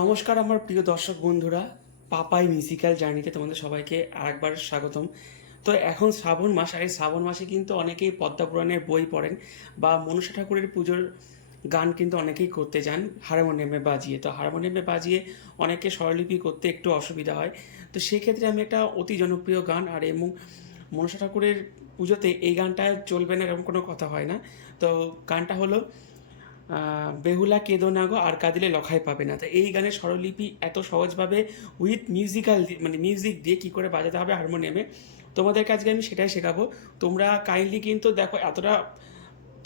নমস্কার আমার প্রিয় দর্শক বন্ধুরা, পাপাই মিউজিক্যাল জার্নিতে তোমাদের সবাইকে আরেকবার স্বাগতম। তো এখন শ্রাবণ মাস, আর এই শ্রাবণ মাসে কিন্তু অনেকেই পদ্মা পুরাণের বই পড়েন বা মনসা ঠাকুরের পুজোর গান কিন্তু অনেকেই করতে যান, হারমোনিয়ামে বাজিয়ে। তো হারমোনিয়ামে বাজিয়ে অনেকে স্বরলিপি করতে একটু অসুবিধা হয়। তো সেক্ষেত্রে আমি একটা অতি জনপ্রিয় গান, আর এবং মনসা ঠাকুরের পুজোতে এই গানটা চলবে না, এরকম কোনো কথা হয় না। তো গানটা হলো বেহুলা কেদো আর কাঁদিলে লখাই পাবে না। তো এই গানের স্বরলিপি এত সহজভাবে উইথ মিউজিক্যাল মানে মিউজিক দিয়ে কী করে বাজাতে হবে হারমোনিয়ামে তোমাদেরকে আজকে আমি সেটাই শেখাবো। তোমরা কাইন্ডলি কিন্তু দেখো এতটা,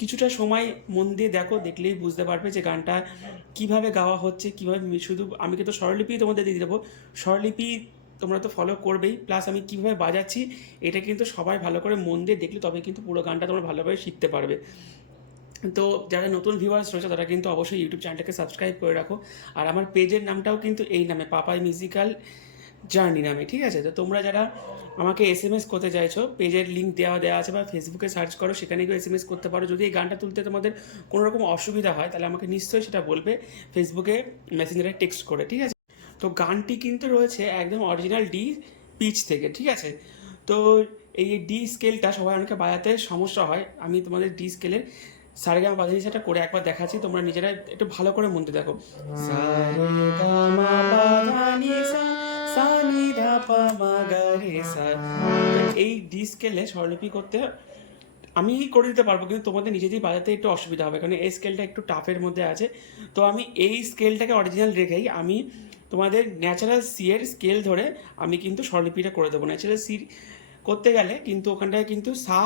কিছুটা সময় মন দিয়ে দেখো, দেখলেই বুঝতে পারবে যে গানটা কীভাবে গাওয়া হচ্ছে, কীভাবে শুধু আমি কিন্তু স্বরলিপি তোমাদের দিয়ে দেবো। স্বরলিপি তোমরা তো ফলো করবেই প্লাস আমি কীভাবে বাজাচ্ছি, এটা কিন্তু সবাই ভালো করে মন দিয়ে দেখলে তবে কিন্তু পুরো গানটা তোমরা ভালোভাবে শিখতে পারবে। তো যারা নতুন ভিউয়ার্স রয়েছে, তারা কিন্তু অবশ্যই ইউটিউব চ্যানেলটাকে সাবস্ক্রাইব করে রাখো। আর আমার পেজের নামটাও কিন্তু এই নামে পাপাই মিউজিক্যাল জার্নি নামে, ঠিক আছে? তো তোমরা যারা আমাকে এস এম এস করতে চাইছো পেজের লিঙ্ক দেওয়া দেওয়া আছে বা ফেসবুকে সার্চ করো, সেখানে গিয়ে এস এম এস করতে পারো। যদি এই গানটা তুলতে তোমাদের কোনো রকম অসুবিধা হয়, তাহলে আমাকে নিশ্চয়ই সেটা বলবে ফেসবুকে মেসেঞ্জারে টেক্সট করে, ঠিক আছে? তো গানটি কিন্তু রয়েছে একদম অরিজিনাল ডি পিচ থেকে, ঠিক আছে? তো এই ডি স্কেলটা সবাই অনেকে বাজাতে সমস্যা হয়। আমি তোমাদের ডি স্কেলের সারেগামা বাজানি সেটা করে একবার দেখাচ্ছি তোমরা নিজেরা একটু ভালো করে মন দিয়ে দেখো। এই ডি স্কেলে স্বরলিপি করতে আমি করে দিতে পারব কিন্তু তোমাদের নিজেদেরই বাজাতে একটু অসুবিধা হবে কারণ এই স্কেলটা একটু টাফের মধ্যে আছে। তো আমি এই স্কেলটাকে অরিজিনাল রেখেই আমি তোমাদের ন্যাচারাল সি এর স্কেল ধরে আমি কিন্তু স্বরলিপিটা করে দেবো। ন্যাচারাল সি করতে গেলে কিন্তু ওখানটায় কিন্তু সা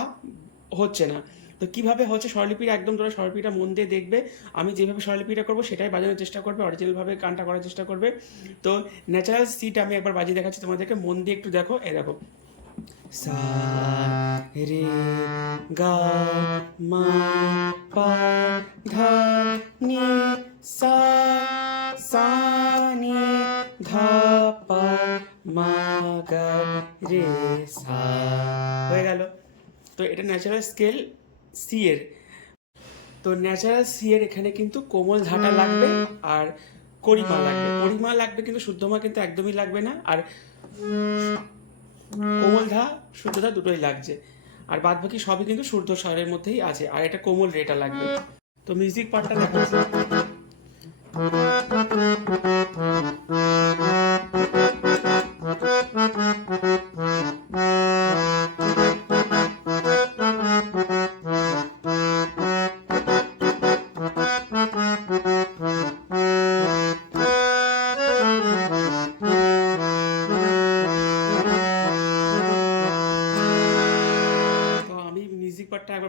হচ্ছে না। তো কীভাবে হচ্ছে স্বরলিপির একদম তোরা স্বরলিপিটা মন দিয়ে দেখবে, আমি যেভাবে স্বরলিপিটা করব সেটাই বাজানোর চেষ্টা করবে অরিজিনালভাবে গানটা করার চেষ্টা করবে। তো ন্যাচারাল সিট আমি একবার বাজিয়ে দেখাচ্ছি তোমাদেরকে, মন দিয়ে একটু দেখো এ দেখো। সা, রে, গা, মা, পা, ধা, নি, সা সা, নি, ধা, পা, মা, গা, রে, সা। হয়ে গেল। তো এটা ন্যাচারাল স্কেল সি এর। তো ন্যাচারাল সি এর এখানে কিন্তু কোমল ধাটা লাগবে আর করিমা লাগবে। করিমা লাগবে কিন্তু শুদ্ধমা কিন্তু একদমই লাগবে না আর কোমল ধা, শুদ্ধ ধা দুটোই লাগছে। আর বাদ বাকি সবই কিন্তু শুদ্ধ স্বরের মধ্যেই আছে আর এটা কোমল রেটা লাগবে। তো মিউজিক পার্টটা দেখাচ্ছি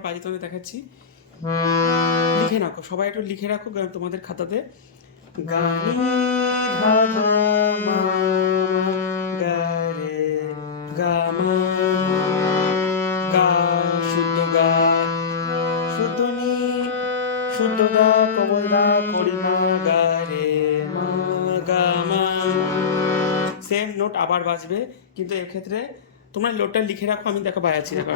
বাজিয়ে তোমাদের দেখাচ্ছি। লিখে রাখো, সবাই একটু লিখে রাখো তোমাদের খাতাতে। গা সেম নোট আবার বাজবে, কিন্তু এক্ষেত্রে তোমরা লোটা লিখে রাখো আমি দেখো বাজাচ্ছি দেখো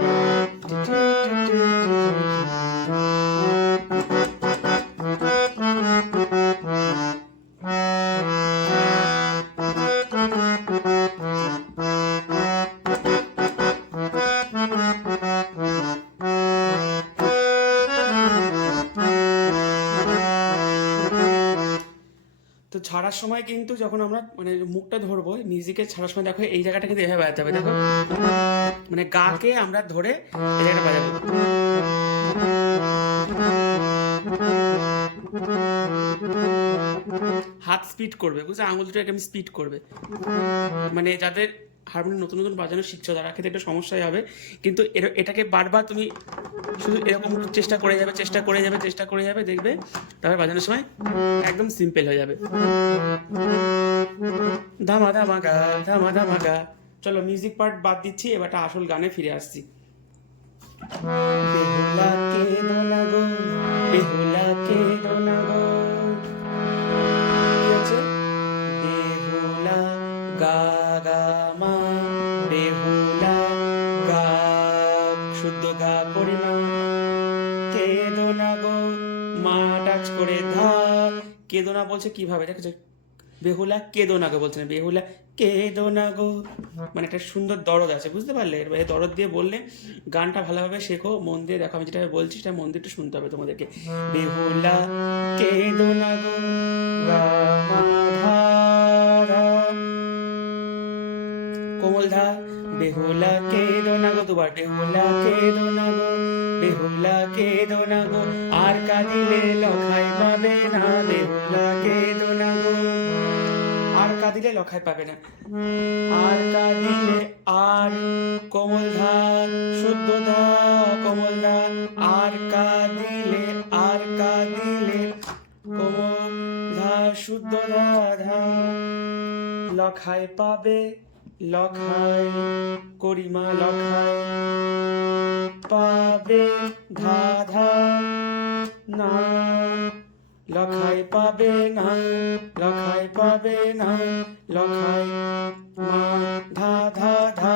ছাড়ার সময় কিন্তু যখন আমরা মানে মুখটা ধরবো মিউজিকের ছাড়ার সময় দেখো এই জায়গাটা কিন্তু এভাবে বাজাতে হবে, দেখো। মানে গাকে আমরা ধরে এই জায়গাটা বাজাবো। হাত স্পিড করবে বুঝছ আঙুল দুটো একদম স্পিড করবে। মানে যাদের হারমোনিয়াম নতুন নতুন বাজানো শিখছো, তারা ক্ষেত্রে একটু সমস্যাই হবে। কিন্তু এটাকে বারবার তুমি শুধু এরকম চেষ্টা করে যাবে, চেষ্টা করে যাবে, চেষ্টা করে যাবে, দেখবে তারপর বাজানোর সময় একদম সিম্পল হয়ে যাবে। ধামা ধামা গা ধামা ধামা গা চলো মিউজিক পার্ট বাদ দিচ্ছি এবারটা আসল গানে ফিরে আসছি। বেহুলা কে দোলা গো বেহুলা কে দোলা গো। কেদোনা বলছে কীভাবে? দেখেছ? বেহুলা কেদো না বলছে বেহুলা কেদো গো। মানে একটা সুন্দর দরদ আছে, বুঝতে পারলে? এই দরদ দিয়ে বললে গানটা ভালোভাবে শেখো, মন দিয়ে দেখো। আমি যেটা বলছি সেটা মন দিয়ে শুনতে হবে তোমাদেরকে। বেহুলা কেদো গো কোমল ধা বেহুলা কে না গো, দুবার। বেহুলা কে না গো, বেহুলা কে না গো। আর কাঁদিলে লখাই পাবে না। আর কাঁদিলে লখাই পাবে না। আর কাঁদিলে আর কোমল ধা শুদ্ধ ধা কোমল ধা আর কাঁদিলে আর কাঁদিলে কোমল ধা শুদ্ধ ধা ধা লখাই পাবে লখাই করিমা লখাই পাবে, ধা ধা। না লখাই পাবে না। পাবে না। লখাই মা, ধা ধা ধা।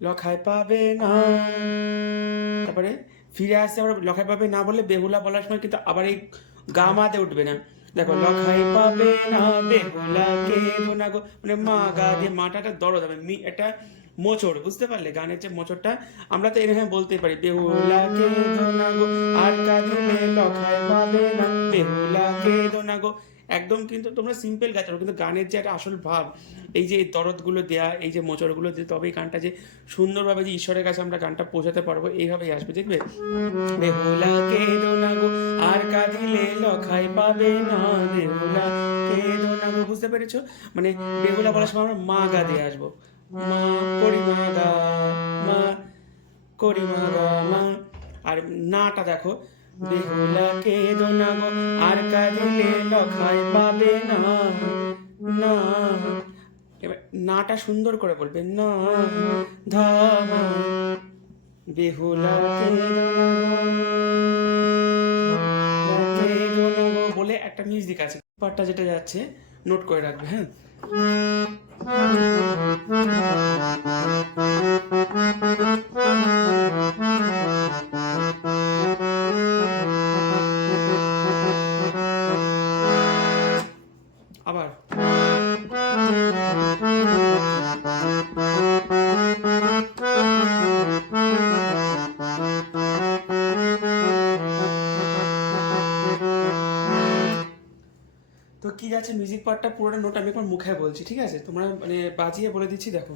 লখাই পাবে না। তারপরে ফিরে আসছে আবার লখাই পাবে না বলে বেহুলা বলার সময় কিন্তু আবার এই গা মাতে উঠবে না। দেখো লখাই পাবে না বেহুলা কে গো। মানে মা, গা দিয়ে মাটাটা দরদ হবে মি, এটা মোচড়। বুঝতে পারলে? গানের যে মোচড়টা, আমরা তো এরকম বলতে পারি বেহুলা কে না আর কাঁদিলে লখাই পাবে না। বেহুলা কে না একদম কিন্তু তোমরা সিম্পল গাছ কিন্তু গানের যে একটা আসল ভাব, এই যে দরদগুলো দেয়া, এই যে মোচড়গুলো দিয়ে, তবে এই গানটা যে সুন্দরভাবে যে ঈশ্বরের কাছে আমরা গানটা পৌঁছাতে পারব, এইভাবেই আসবে, দেখবে? আর কাঁদিলে লখাই পাবে না বুঝতে পেরেছ? মানে বেহুলা বলার সময় আমরা মা গা দিয়ে আসব। মা, করি মা গা, মা, করি মা গা, মা। আর নাটা দেখো বেহুলা আর কাঁদিলে পাবে না। না। এবার নাটা সুন্দর করে বলবে, না। বলে একটা মিউজিক আছে পার্টটা যেটা যাচ্ছে নোট করে রাখবে হ্যাঁ? আবার যাচ্ছে মিউজিক পার্টটা পুরোটা নোট আমি এখন মুখে বলছি, ঠিক আছে? তোমরা মানে বাজিয়ে বলে দিচ্ছি, দেখো।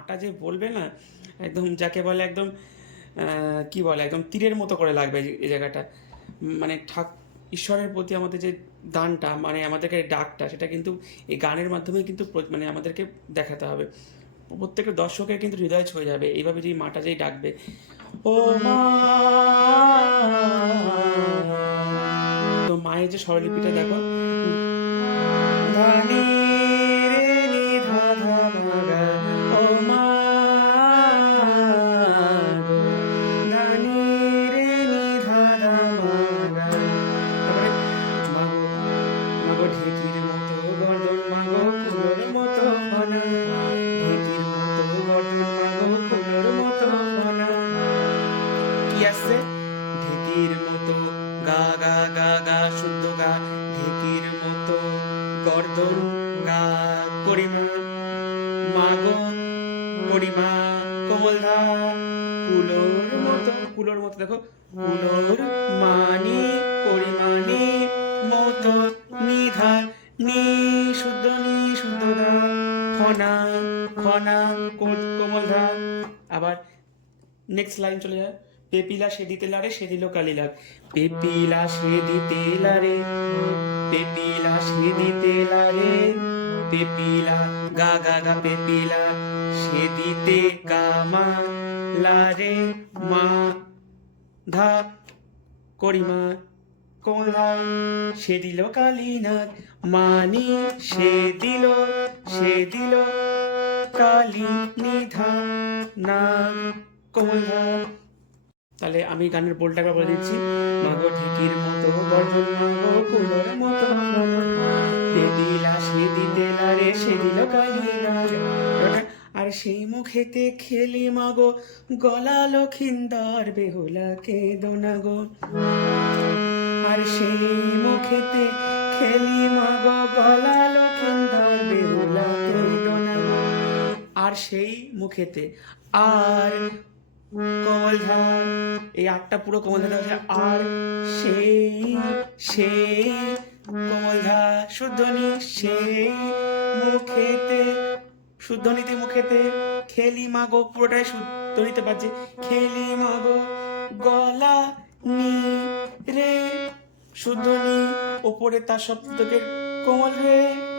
মাটা যে বলবে না, একদম যাকে বলে একদম কি বলে, একদম তীরের মতো করে লাগবে এই- জায়গাটা। মানে ঠাক, ঈশ্বরের প্রতি আমাদের যে দানটা মানে আমাদেরকে ডাকটা, সেটা কিন্তু এই গানের মাধ্যমে কিন্তু মানে আমাদেরকে দেখাতে হবে। প্রত্যেকটা দর্শকের কিন্তু হৃদয় ছুঁয়ে যাবে, এইভাবে যদি মাটা যেই ডাকবে, ও মা তো মায়ের যে স্বরলিপিটা দেখো। ঢেকির মতো, গা গা গা গা, শুদ্ধ গা, ঢেকির মতো গর্দন গা, করিমা, মাগো, করিমা, কোমলধা, কুলোর মতো কুলোর মতো, দেখো, কুলোর মানি করিমানি মতো নিধা নি শুদ্ধ নি শুদ্ধ ধা, খনা খনা কো- কোমলধা। আবার নেক্সট লাইন চলে যায়। পেপিলা সে দিতে লারে, সে দিল কালি লাগ পেপিলা সে দিতে লারে, পেপিলা সে দিতে লারে, পেপিলা গা গা গা পেপিলা সে দিতে কামা লারে, মা ধা করিমা কোলা। সে দিল কালীনাথ মানি সে দিল সে দিল কালী নিধা নাগ কোলা। তাহলে আমি গানের বোলটা বলে দিচ্ছি। মাগো মতো, গর্জন মাগো কুলোর মতো দে দিলা, সে দিতে লারে সে দিল আর সেই মুখেতে খেলি মাগো গলা লক্ষিন্দর বেহুলা আর সেই মুখেতে খেলি মাগো গলা লক্ষিন্দর বেহুলা কে দোনা গো। আর সেই মুখেতে আর কমলধা এই আটটা পুরো আর সেই সেই শুদ্ধনি, সেই, মুখেতে, শুদ্ধনিতে, মুখেতে খেলি মাগো পুরোটাই শুদ্ধনিতে বাজছে খেলি মাগো গলা নি রে, শুদ্ধনি, ওপরে তার শব্দকে কোমল রে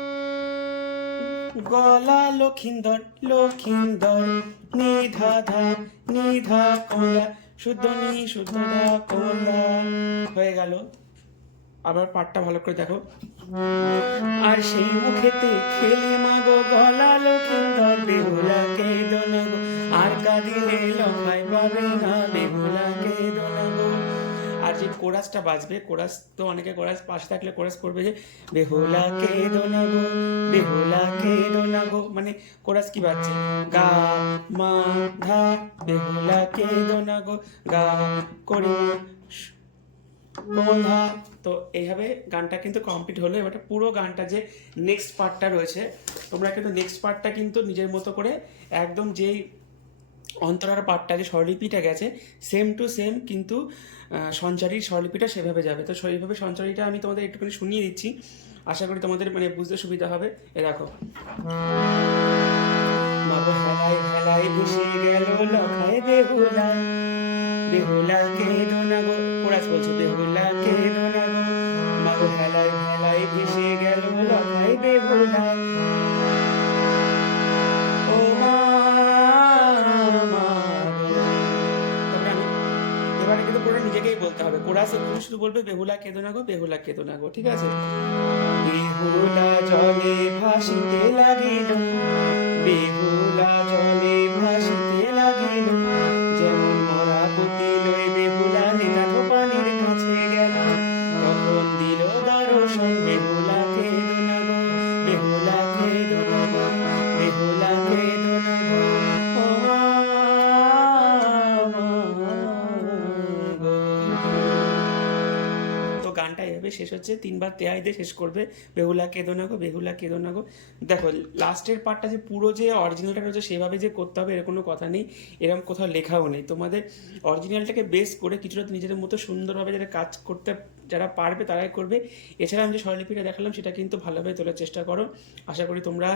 গলা লক্ষিন্দর লক্ষিন্দর নিধা ধা, নিধা কমলা, শুদ্ধ নি, শুদ্ধ ধা কমলা। হয়ে গেল। আবার পাটটা ভালো করে দেখো। আর সেই মুখেতে খেলে মাগো গলা লক্ষিন্দর বেহুলা কে দোনাগো। আর কাঁদিলে লখাই পাবে না বেহুলা কে আর যে কোরাসটা বাজবে, কোরাস তো অনেকে কোরাস পাশে থাকলে কোরাস করবে যে, বেহুলা কে দোনাগো বেহুলা কে দোনাগো মানে কোরাস কি বাজছে? গা, মা, ধা, বেহুলা কে দোনাগো গা করি কোমলধা তো এইভাবে গানটা কিন্তু কমপ্লিট হলো। এবার পুরো গানটা যে নেক্সট পার্টটা রয়েছে, তোমরা কিন্তু নেক্সট পার্টটা কিন্তু নিজের মতো করে একদম যেই অন্তরার পাঠটা যে স্বরলিপিটা গেছে সেম টু সেম কিন্তু সঞ্চারীর স্বরলিপিটা সেভাবে যাবে। তো সেইভাবে সঞ্চারীটা আমি তোমাদের একটুখানি শুনিয়ে দিচ্ছি। আশা করি তোমাদের মানে বুঝতে সুবিধা হবে। এ দেখো। বলছো বলতে হবে। কোরাসে তুমি শুধু বলবে, বেহুলা কেদো না গো, বেহুলা কেদো না গো ঠিক আছে? বেহুলা জলে ভাসিতে লাগিল বেহুলা শেষ হচ্ছে, তিনবার তেয়াই দিয়ে শেষ করবে। বেহুলা কেঁদো না গো, বেহুলা কেঁদো না গো। দেখো, লাস্টের পার্টটা যে পুরো যে অরিজিনালটা রয়েছে, সেভাবে যে করতে হবে, এর কোনো কথা নেই। এরকম কোথাও লেখাও নেই। তোমাদের অরিজিনালটাকে বেস করে কিছুটা নিজেদের মতো সুন্দরভাবে যারা কাজ করতে, যারা পারবে তারাই করবে। এছাড়া আমি যে স্বরলিপিটা দেখালাম, সেটা কিন্তু ভালোভাবে তোলার চেষ্টা করো। আশা করি তোমরা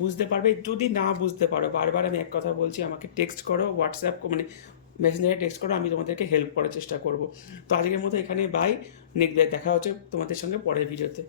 বুঝতে পারবে। যদি না বুঝতে পারো, বারবার আমি এক কথা বলছি, আমাকে টেক্সট করো হোয়াটসঅ্যাপ মানে মেসেঞ্জারে টেক্সট করো, আমি তোমাদেরকে হেল্প করার চেষ্টা করব। তো আজকের মতো এখানে বাই নেক্সট দেখা হচ্ছে তোমাদের সঙ্গে পরের ভিডিওতে